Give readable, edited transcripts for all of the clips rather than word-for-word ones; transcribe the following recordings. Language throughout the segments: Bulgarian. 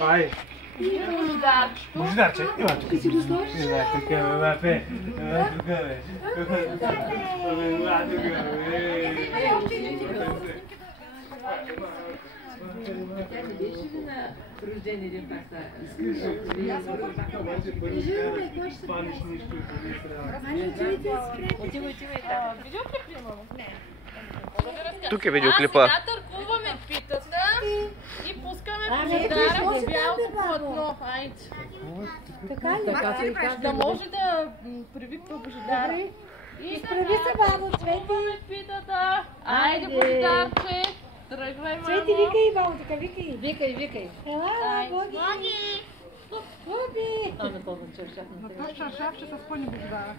Ай! Божидарче, има тук. Ти си го сложиш? Има тук, има тук, бе. Тя не беше ли на рождения ден пак? Отивай. Видеоклип ли имаме? Не. Тук е видеоклипа. Сега търгуваме питата и пускаме Божидара по бялото платно. Айде. Така ли? Да може да привиква Божидара. И Изправи се, бабо, Цвети. търгуваме питата. Айде, Божидарче. Тръгвай, мамо. Цвети, викай, бабо, така викай. Викай. Ела, Боги. Боги. На този чаршаф. Ще се спъни Божидара.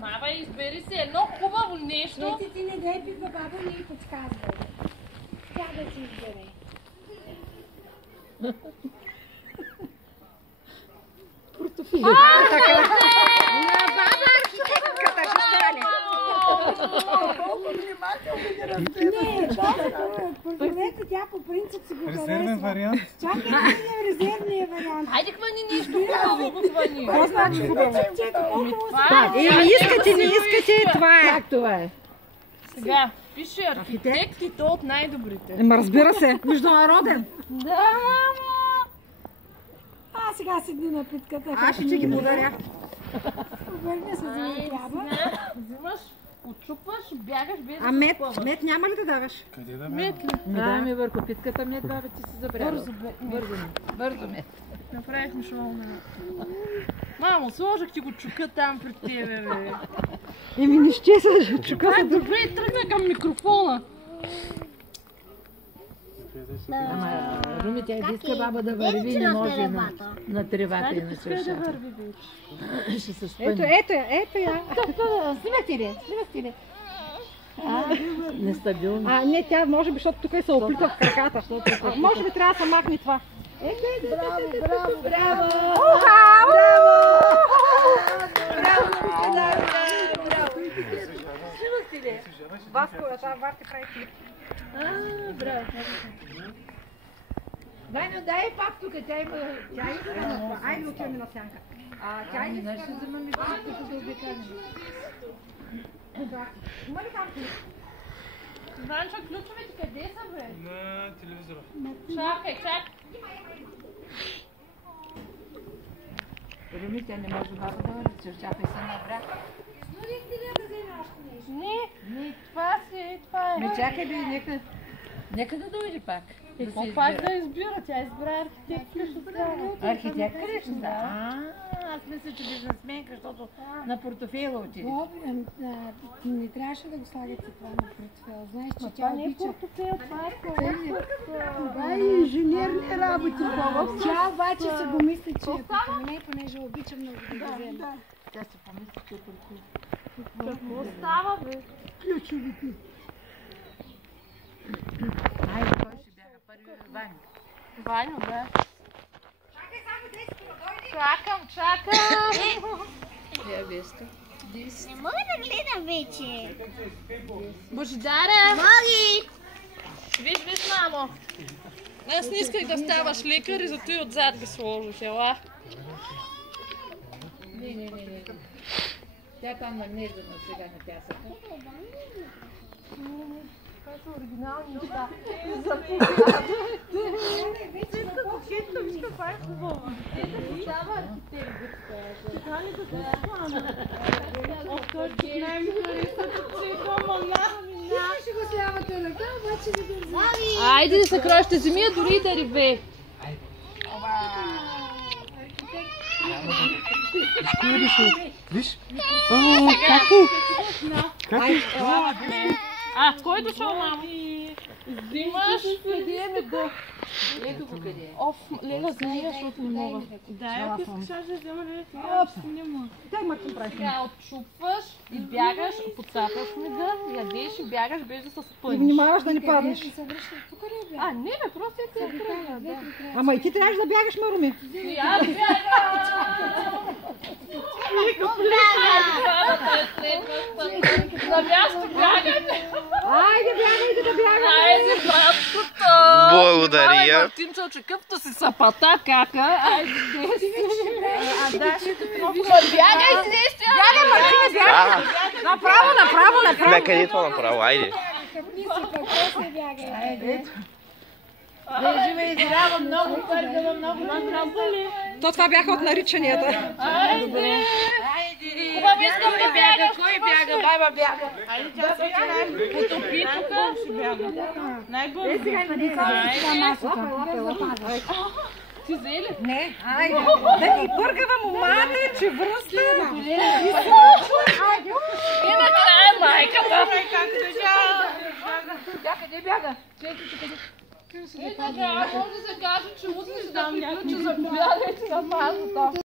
Мама, избери си едно хубаво нещо. Цвети, ти не дай пипа, бабо, не й подсказвай. Тя да си избере. Портофили. Не, портофилето тя по принцип си го Резервен харесва. вариант. Чакай да видим резервния вариант. Хайде, хвани нещо хубаво, хвани. Какво значи хубаво? Искате, не искате, това е. Как това е? Сега, пише архитект и то от най-добрите. Ема разбира се, международен. Да, мама. Сега седи на питката. Аз ще ги подаря. Обърни се за хляба. Взимаш, отчупваш, бягаш без да А мед няма ли да даваш? Къде да Мет ли? Дай ми върху питката мед, бабе, ти си забравя. Бързо мед. Направихме шоу на... Мамо, сложих ти го чука там пред тебе, бе. Еми не ще се чука. Добре, тръгна към микрофона. Ама Руми, тя иска баба да върви, не може на тревата и на чашата. Ще се спъне. Ето я. Снимахте ли? Нестабилно. Не, тя може би, защото тук се оплита в краката. Може би трябва да се махне това. Браво! Снимахте ли? Васко, това Варти прави клип. Браво. Ваня, дай пак тук, тя има на това. Айде отиваме на сянка. Тя иска на... Ще вземем и тук да обикаме. Има ли там клип? Ванчо, ключовете къде са, бе? На телевизора. Чакай. Руми, тя не може баба да върви, чашата и се набра. Снорихте ли да вземе още нещо? Не, това е. Ме чакай бе, нека да дойде пак. Какво пак да избира? Тя избра архитект ли ще трябва? Архитектка ли ще да? Аз мисля, че бизнесменка, защото на портофейла отиде. Не трябваше да го слагате това на портфел. Знаеш, че тя Това не е обича. портофел, това е Това е инженерни работи. Тя обаче се го мисли, че е по нея, понеже обича много да го взема. Тя се помисли, че е портофейл. Какво става, бе? Ключовите. Айде, кой ще бяха първи? Ваню. Ваню, да. Чакай само 10 дойде. Чакам. Я веста. Не мога да гледам вече. Божидаре! Моги! Виж, мамо. Аз не исках да ставаш лекар и зато и отзад ги сложих, ела. Не. Тя там наглежда на сега на тясъка. Това са оригинални неща. Вече на по-хитно, виж каква е хубава. Става архитект. Така ли да се става? Той най-ми хареса, че е мана. Ще го слявате ръка, обаче не го взема. Айде да се крой, ще вземи дори да реве. Виж? Как е? Кой е дошъл, мамо? Взимаш, къде до... Ето го къде е. Леля, знае, защото не мога. Да, ако искаш да взема леля, не мога. Сега отчупваш и бягаш, подцапваш меда, ядеш и бягаш без да се спънеш. Внимаваш да не паднеш. Не бе, просто е тръгна. Ама и ти трябваше да бягаш, Маруми. И аз бягам! На място бягаме! Айде, бягайте да бягаме! Айде, браткото! Благодаря. Мартинчо, че къвто си сапата, кака. Айде, Бягай, излезте! Бягай, Мартине, бягай! Направо, направо, направо! Нека не това направо, айде. живе и здраво, много пъргава, много накрапали. То това бяха от наричанията. Айде! Хубаво искам да бяга. Кой бяга? Баба бяга. Айде, тя се потопи тук. Ще бяга. Най-бързо. Ти взе ли? Не, айде. Да ни пъргава момата, че връсна. И накрая майката. Как държа? Къде бяга? Чекай, къде? И накрая може да се каже, че утре ще да приключи, заповядайте на масата.